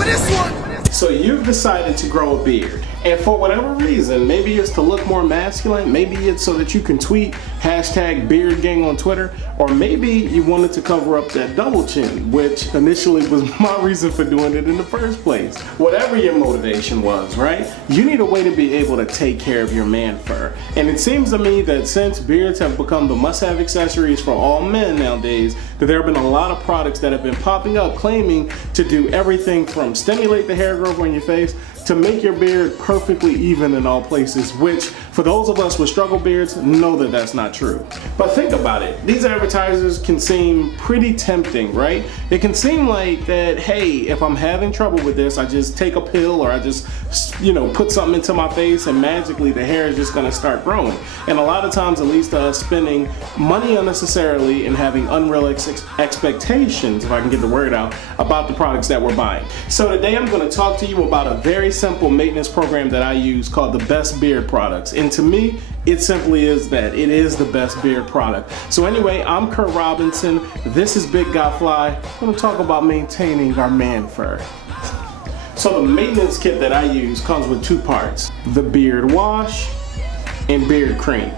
for this one. So you've decided to grow a beard, and for whatever reason, maybe it's to look more masculine, maybe it's so that you can tweet #BeardGang on Twitter, or maybe you wanted to cover up that double chin, which initially was my reason for doing it in the first place. Whatever your motivation was, right? You need a way to be able to take care of your man fur. And it seems to me that since beards have become the must-have accessories for all men nowadays, that there have been a lot of products that have been popping up claiming to do everything from stimulate the hair growth on your face to make your beard perfectly even in all places, which for those of us with struggle beards know that that's not true. But think about it, these advertisers can seem pretty tempting, right? It can seem like that, hey, if I'm having trouble with this, I just take a pill or I just, you know, put something into my face and magically the hair is just gonna start growing. And a lot of times it leads to us spending money unnecessarily and having unrealistic expectations, if I can get the word out, about the products that we're buying. So today I'm gonna talk to you about a very simple maintenance program that I use called the Best Beard Products. And to me, it simply is that. It is the best beard product. So anyway, I'm Kurt Robinson. This is Big Got Fly. I'm gonna talk about maintaining our man fur. So the maintenance kit that I use comes with two parts: the beard wash and beard cream.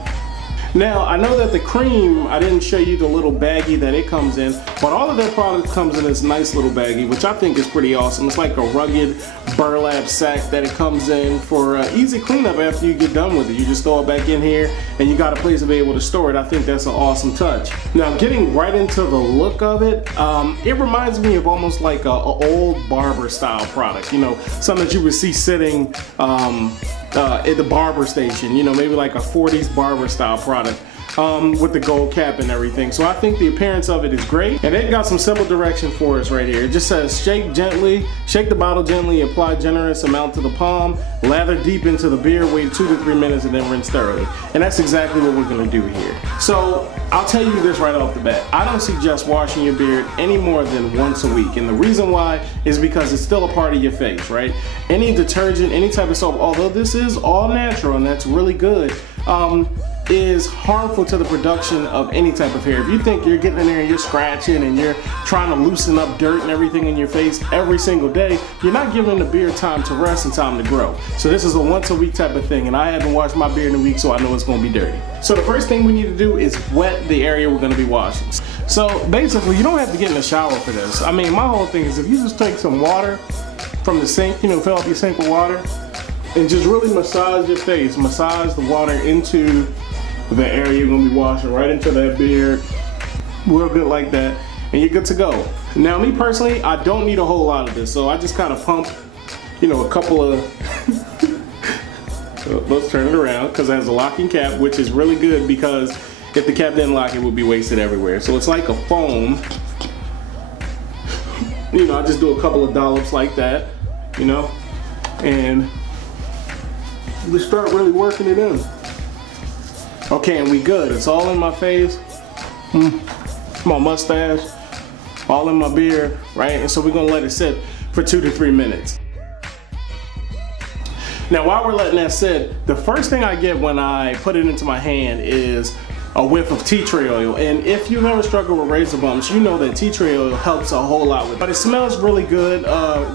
Now, I know that the cream, I didn't show you the little baggie that it comes in, but all of their product comes in this nice little baggie, which I think is pretty awesome. It's like a rugged burlap sack that it comes in for easy cleanup after you get done with it. You just throw it back in here and you got a place to be able to store it. I think that's an awesome touch. Now, getting right into the look of it, it reminds me of almost like a old barber style product, you know, something that you would see sitting at the barber station, you know, maybe like a 40s barber style product with the gold cap and everything. So I think the appearance of it is great, and it got some simple direction for us right here. It just says shake gently, shake the bottle gently, apply generous amount to the palm, lather deep into the beard, wait 2 to 3 minutes and then rinse thoroughly. And that's exactly what we're gonna do here. So I'll tell you this right off the bat, I don't suggest washing your beard any more than once a week. And the reason why is because it's still a part of your face, right? Any detergent, any type of soap, although this is all natural and that's really good, is harmful to the production of any type of hair. If you think you're getting in there and you're scratching and you're trying to loosen up dirt and everything in your face every single day, you're not giving the beard time to rest and time to grow. So this is a once a week type of thing, and I haven't washed my beard in a week, so I know it's gonna be dirty. So the first thing we need to do is wet the area we're gonna be washing. So basically, you don't have to get in the shower for this. I mean, my whole thing is if you just take some water from the sink, you know, fill up your sink with water, and just really massage your face, massage the water into the area you're gonna be washing, right into that beard, real good like that, and you're good to go. Now, me personally, I don't need a whole lot of this, so I just kind of pump, you know, a couple of, so let's turn it around, because it has a locking cap, which is really good because if the cap didn't lock, it would be wasted everywhere. So it's like a foam, you know, I just do a couple of dollops like that, you know, and we start really working it in. Okay, and we good. It's all in my face, my mustache, all in my beard, right? And so we're gonna let it sit for 2 to 3 minutes. Now, while we're letting that sit, the first thing I get when I put it into my hand is a whiff of tea tree oil. And if you've ever struggled with razor bumps, you know that tea tree oil helps a whole lot with it. But it smells really good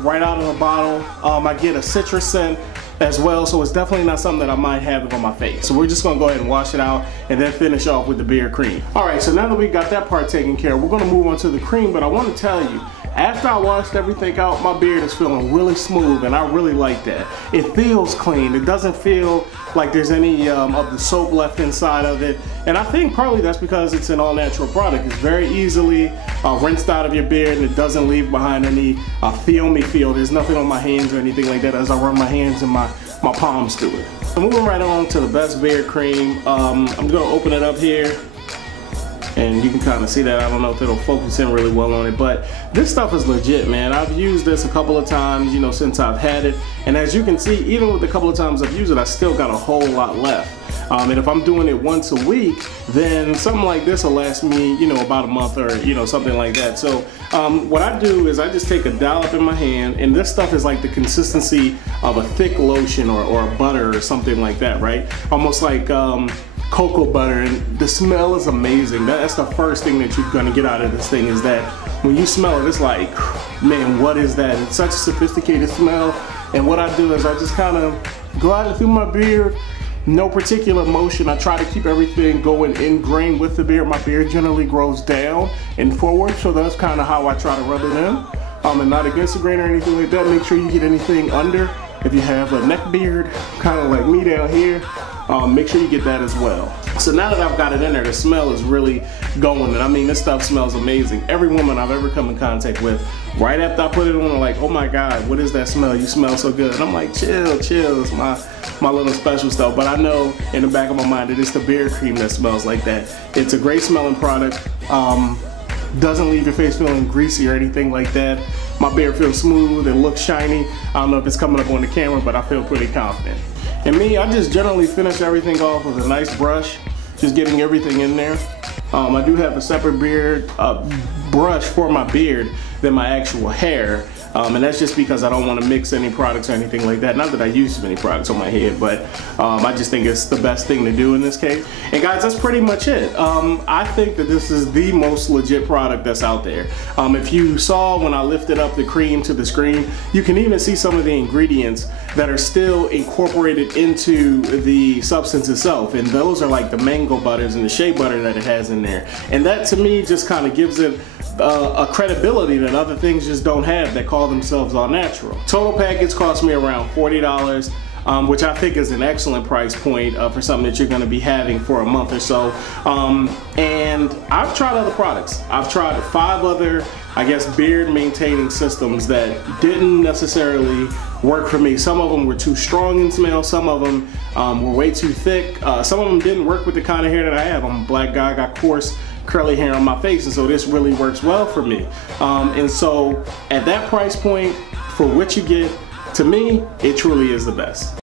right out of the bottle. I get a citrus scent as well, so it's definitely not something that I might have on my face. So we're just gonna go ahead and wash it out and then finish off with the beard cream. All right, so now that we got that part taken care of, we're gonna move on to the cream, but I wanna tell you, after I washed everything out, my beard is feeling really smooth, and I really like that. It feels clean. It doesn't feel like there's any of the soap left inside of it. And I think partly that's because it's an all-natural product. It's very easily rinsed out of your beard, and it doesn't leave behind any filmy feel. There's nothing on my hands or anything like that as I run my hands and my palms through it. So moving right on to the Best Beard Cream. I'm gonna open it up here, and you can kind of see that. I don't know if it'll focus in really well on it, but this stuff is legit, man. I've used this a couple of times, you know, since I've had it. And as you can see, even with the couple of times I've used it, I still got a whole lot left. And if I'm doing it once a week, then something like this will last me, you know, about a month or, you know, something like that. So what I do is I just take a dollop in my hand, and this stuff is like the consistency of a thick lotion or a butter or something like that, right? Almost like cocoa butter, and the smell is amazing. That's the first thing that you're gonna get out of this thing, is that when you smell it, it's like, man, what is that? It's such a sophisticated smell. And what I do is I just kind of glide it through my beard, no particular motion. I try to keep everything going in grain with the beard. My beard generally grows down and forward, so that's kind of how I try to rub it in. And not against the grain or anything like that. Make sure you get anything under. If you have a neck beard, kind of like me down here, make sure you get that as well. So now that I've got it in there, the smell is really going. And I mean, this stuff smells amazing. Every woman I've ever come in contact with, right after I put it on, they're like, oh my God, what is that smell? You smell so good. And I'm like, chill, chill. It's my little special stuff. But I know in the back of my mind that it's the beard cream that smells like that. It's a great smelling product. Doesn't leave your face feeling greasy or anything like that. My beard feels smooth and looks shiny. I don't know if it's coming up on the camera, but I feel pretty confident. And me, I just generally finish everything off with a nice brush, just getting everything in there. I do have a separate beard brush for my beard than my actual hair. And that's just because I don't want to mix any products or anything like that. Not that I use too many products on my head, but I just think it's the best thing to do in this case. And guys, that's pretty much it. I think that this is the most legit product that's out there. If you saw when I lifted up the cream to the screen, you can even see some of the ingredients that are still incorporated into the substance itself. And those are like the mango butters and the shea butter that it has in there. And that to me just kind of gives it a credibility that other things just don't have that call themselves all natural. Total package cost me around $40, which I think is an excellent price point for something that you're going to be having for a month or so. And I've tried other products. I've tried 5 other, I guess, beard maintaining systems that didn't necessarily work for me. Some of them were too strong in smell, some of them were way too thick, some of them didn't work with the kind of hair that I have. I'm a black guy, I got coarse curly hair on my face, and so this really works well for me. And so at that price point, for what you get, to me, it truly is the best.